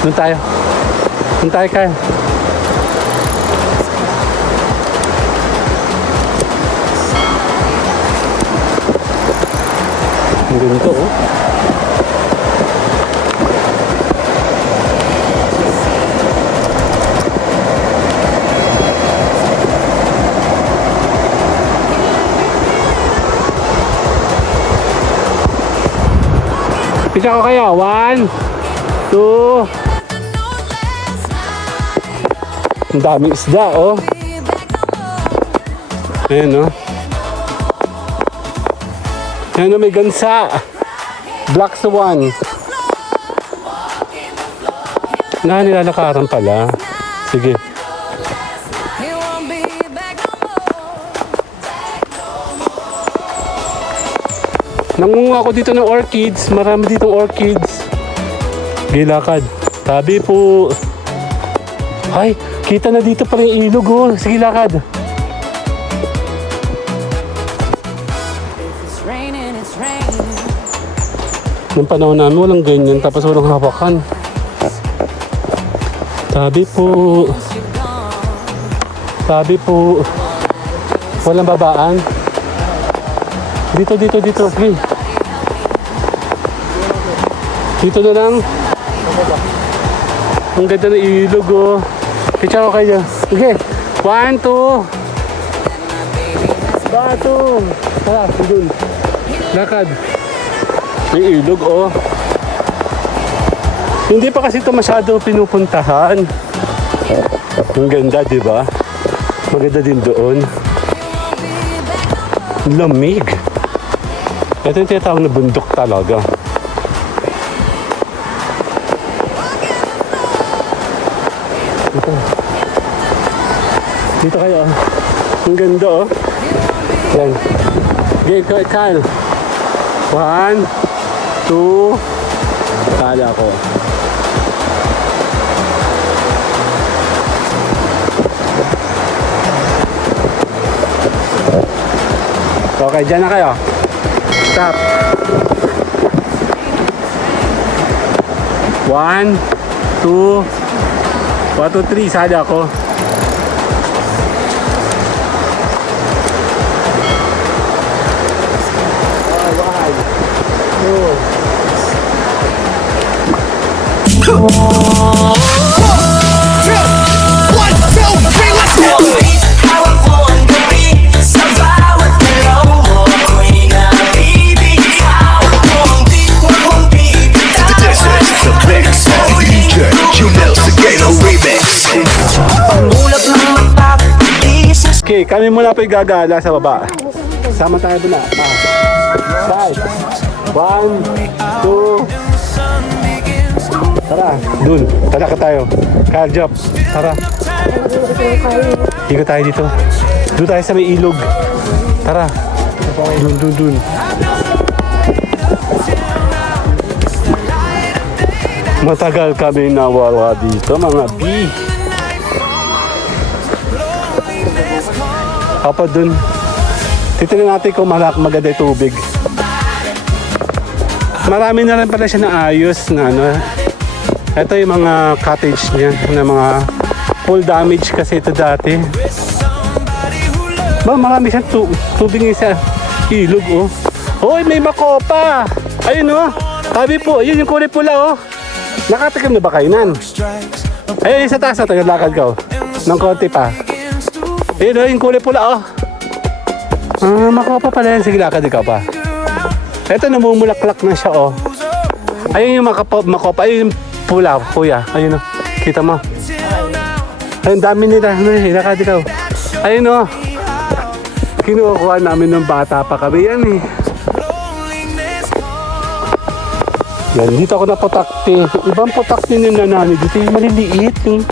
Doon tayo. Doon tayo, Kyle. Ang ganito, oh. Pisa ko kayo. 1, 2. Ang daming isda, oh. Ayan, oh. Ayan, oh, may gansa. Black Swan. Nilalakaran pala. Sige. Nangunga ako dito ng orchids. Marami ditong orchids. Gilakad. Sabi po. Ay, kita na dito pala yung ilog, oh. Sige, lakad. Nung panahon namin, walang ganyan. Tapos walang hawakan. Sabi po. Sabi po. Walang babaan. Dito. Sige. Dito na lang. Ang ganda ng ilog, oh. Picture ko kayo. Sige. 1, 2. Bato. Tara, dun. Lakad. May ilog, oh. Hindi pa kasi ito masyado pinupuntahan. Ang ganda, di ba? Maganda din doon. Lamig. Ito yung tinatawag na bundok talaga. Dito kayo. Ang ganda, oh. Yan. Okay, Kyle. 1, 2. Kala ko. Okay, dyan na kayo. Stop. 1, 2. 1, 2, 3. Sali ako. Okay, kami muna po gagala sa baba. Sama tayo doon na. 5, 1, 2. Tara, dun. Tara ka tayo. Car job. Tara. Ikot tayo dito. Doon tayo sa may ilog. Tara. Dun. Matagal kami nawala dito, mga bee. Apa dun. Titignan natin kung maganda yung tubig. Marami na rin pala siya na ayos na ano. Ito yung mga cottage niya na mga full damage kasi ito dati. Ba, marami siyang tubig sa ilog, oh. Hoy, may makopa. Ayun, oh. Sabi po, yun yung kulay pula, oh. Nakatikim na ba kayo nan? Ayun, sa taas na tagalakad ka, oh. Nang konti pa. Ayun, oh, yung kulay pula, oh. Makopa pala yan. Sige, lakad ikaw pa. Ito, namumulaklak na siya, oh. Ayun yung makopa. Ayun yung pula, kuya. Ayun, oh. Kita mo. Ayun, dami nila. Lakad ikaw. Ayun, oh. Kinukuha namin ng bata pa kami yan, eh. Yan, dito ako naputakti. Ibang putakti yung nanani dito. Yung maliliit. Yung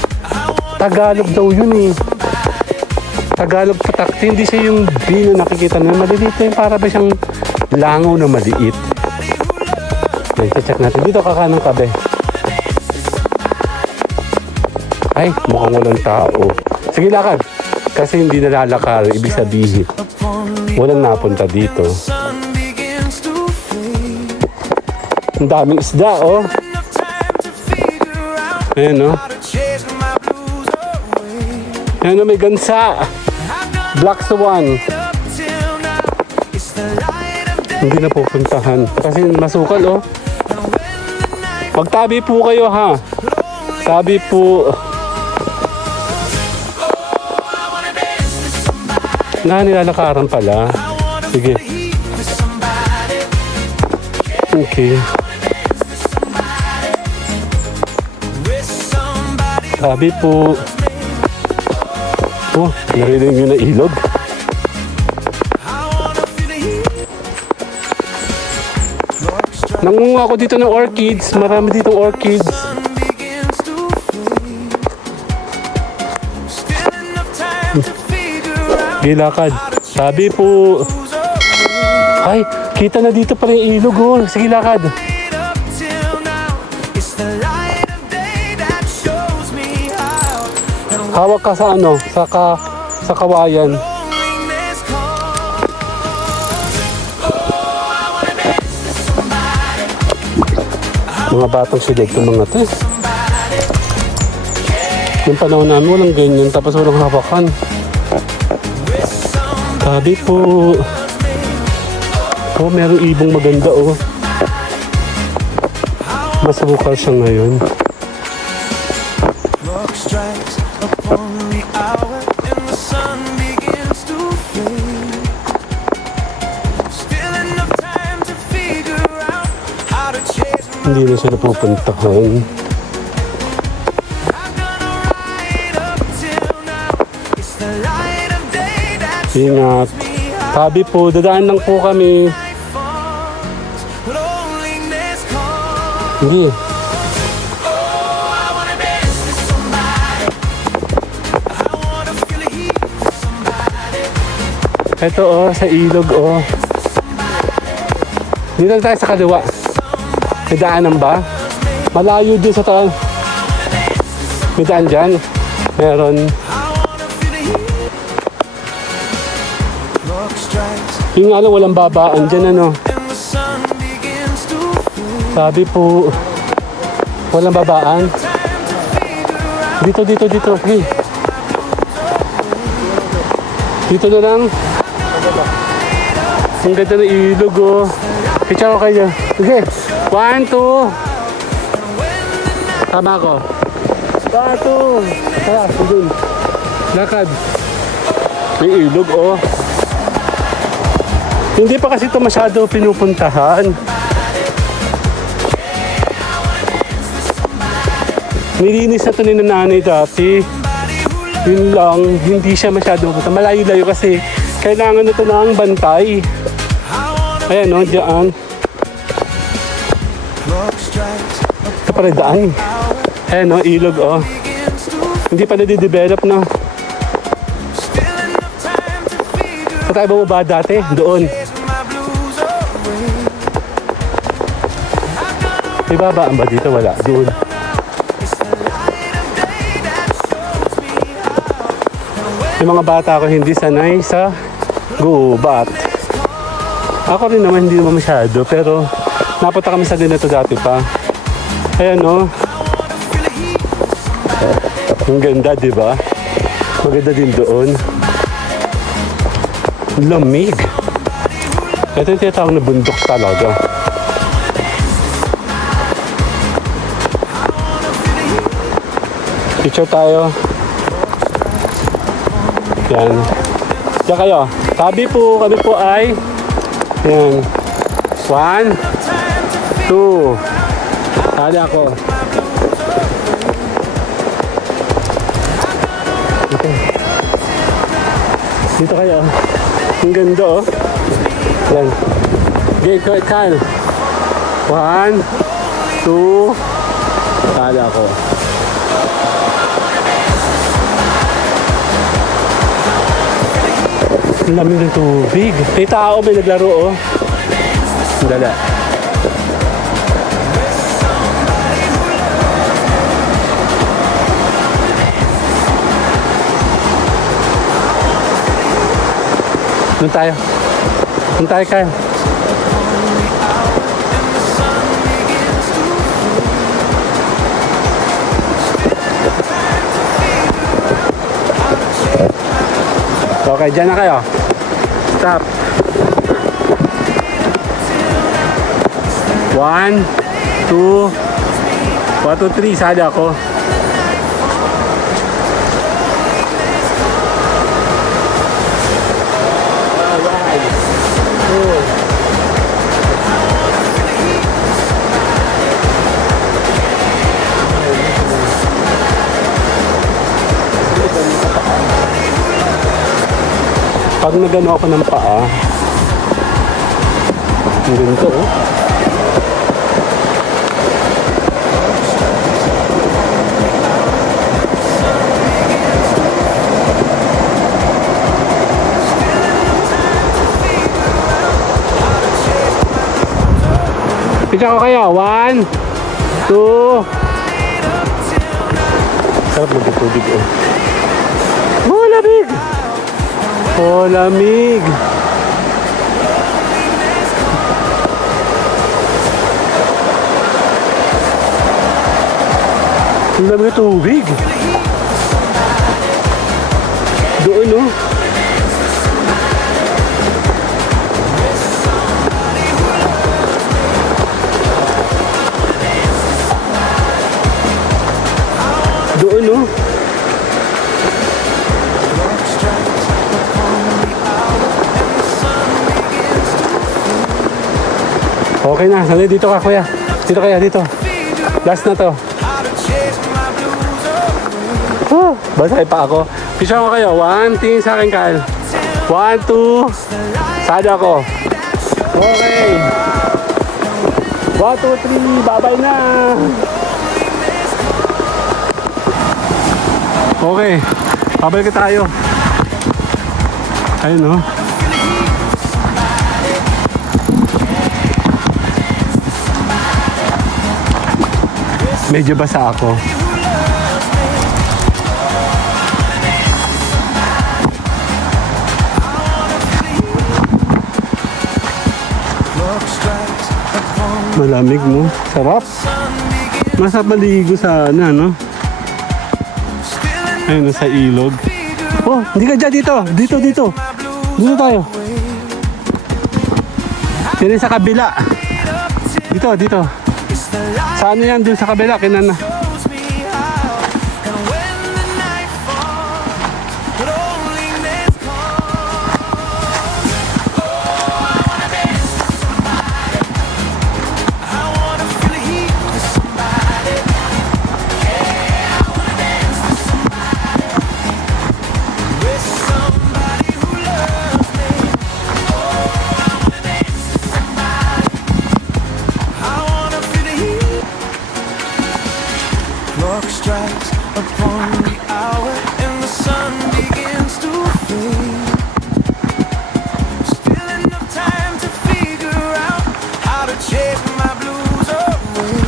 Tagalog daw yun, eh. Tagalog putakti. Hindi siya yung B na nakikita na maliliit. Yung para ba siyang langaw na maliit. Yan, check natin. Dito kakanang kabe. Ay, mukhang walang tao. Sige, lakad. Kasi hindi nalalakar. Ibig sabihin, walang napunta dito. Ang daming isda, oh. Ayan, no? Ayan, no? May gansa. Black Swan. Hindi na pupuntahan. Kasi masukal, oh. Magtabi po kayo, ha? Tabi po. Nilalakaran pala. Sige. Okay. Tabi po. Oh, narinig nyo na ilog. Nangunga ako dito ng orchids. Marami ditong orchids. Gilakad. Sabi po. Ay, kita na dito pala yung ilog, oh. Sige, lakad. Hawak ka sa ano, sa kawayan. Mga batang silid ng mga to. Yung panahon namin walang ganyan, tapos walang hawakan. Sabi po. Oh, merong ibong maganda, oh. Mas bukal siya ngayon. Hindi na siya napupuntahan. Ingat. Sabi po, dadaan lang po kami. Hindi. Ito, oh, sa ilog, oh. Dito tayo sa kaliwa. May daanan ba? Malayo din sa taal. May daan dyan. Meron. Yung nga lang walang babaan dyan, ano. Sabi po, walang babaan. Dito. Hey. Dito na lang. Ang ganda ng ilog, oh. Picture ko kayo. Okay. 1, 2. Tama ko. 1, 2. Tara, dun. Lakad. May ilog, oh. Hindi pa kasi ito masyado pinupuntahan. Nilinis na ito ni nanay dati. Yun lang, hindi siya masyado pupunta. Malayo-layo kasi kailangan ito ng bantay. Ayan, no, dyan. Ito pala daan. Ayan, no, ilog, oh. Hindi pa nadidevelop, no. Saan tayo bumaba dati? Doon. May babaan ba dito? Wala. Doon. Yung mga bata ko hindi sanay sa gubat. Ako rin naman hindi naman masyado, pero napunta kami sa din ito dati pa. Ayan, no. Ang ganda, di ba? Maganda din doon. Lamig. Ito yung tinatawag na bundok talaga. Picture tayo. Yan. Diyan kayo. Sabi po, kami po ay yan. 1, 2. Tali ako. Dito kayo. Ang ganda, oh. Yan. Okay, Kyle. 1, 2. Tali ako. Ang lamig ng tubig. May tao, may naglaro, oh. Dala. Doon tayo. Doon tayo, Kyle. Okay, dyan na kayo. Stop. 1, 2, 1, 2, 3. Sali ako. Pag nagano ako ng paa, yung ganito, oh. Picture ko kayo. 1, 2. Sarap magtutubig, oh. Oh, lamig! Oh, lamig! Ang lamig na tubig. Doon, oh. Doon, oh. Okay na, sanay dito ka kuya. Dito kaya, dito. Last na to. Oh, basay pa ako. Picture ko kayo. 1, tingin sa akin, Kyle. 1, 2. Sada ako. Okay. 1, 2, 3. Babay na. Okay. Babay ka tayo. Ayun, oh. Medyo basa ako. Malamig, no? Sarap. Masarap maligo sa no? Ayun, sa ilog. Oh, hindi ka dyan dito. Dito. Dito tayo. Dito sa kabila. Dito. Sa ano yan? Doon sa kabila, kinana. Strikes upon the hour and the sun begins to fade. Still enough time to figure out how to chase my blues away.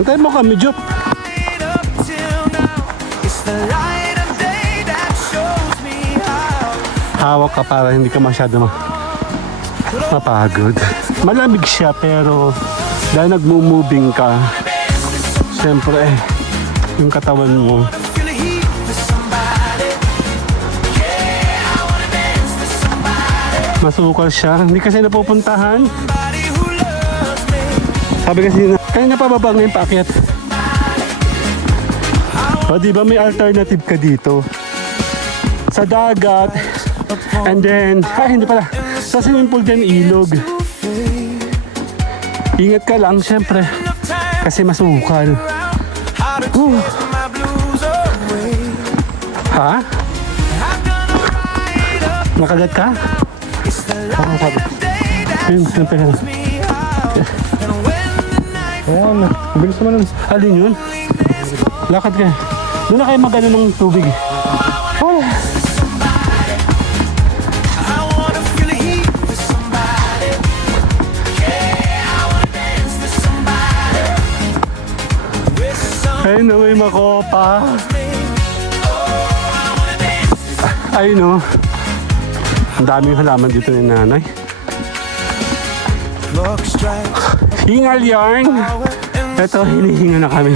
Antayin mo kami, Jop. Right up till now, it's the light of day that shows me how. Hawak ka para hindi ka masyado mapagod. Malamig siya pero dahil nagmo-moving ka, siyempre, yung katawan mo. Feel the heat for somebody. Yeah, I wanna dance for somebody. Masukal siya. Hindi kasi napupuntahan. Somebody who loves me. Sabi kasi na, kanina pa baba ngayon paakyat. O diba may alternative ka dito? Sa dagat. And then, hindi pala. Sa swimming pool din ilog. Ingat ka lang, siyempre. Kasi masukal. Ha? Nakagat ka? Oo, sabi. Ayun, siyempre. Ayan, bilis naman. Alin yun? Lakad ka. Doon na kayo mag-ano ng tubig. Oh. Ayun na, may makopa. Ayun o. Ang daming halaman dito ni nanay. Hingal yarn. Ito, hinihinga na kami.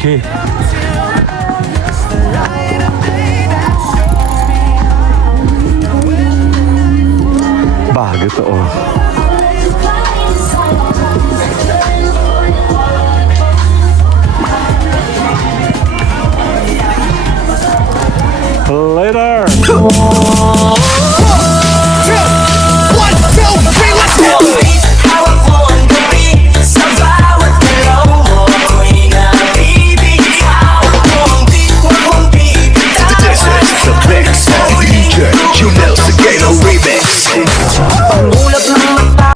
Okay. light of day that shows me how. Bago to oh. Later!